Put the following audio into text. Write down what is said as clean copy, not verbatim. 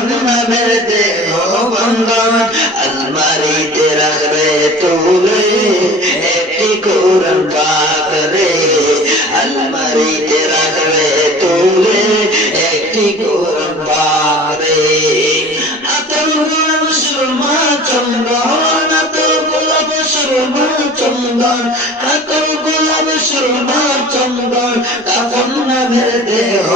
কাফন নামের দেহ বন্ধন আলমারিতে রাখবে তুলে একটি কোরআন পাক রে আলমারিতে রাখবে তুলে একটি কোরআন পাক রে আতর গোলাপ সুরমা চন্দন আতর গোলাপ সুরমা চন্দন আতর গোলাপ সুরমা চন্দন কাফন নামের দেহ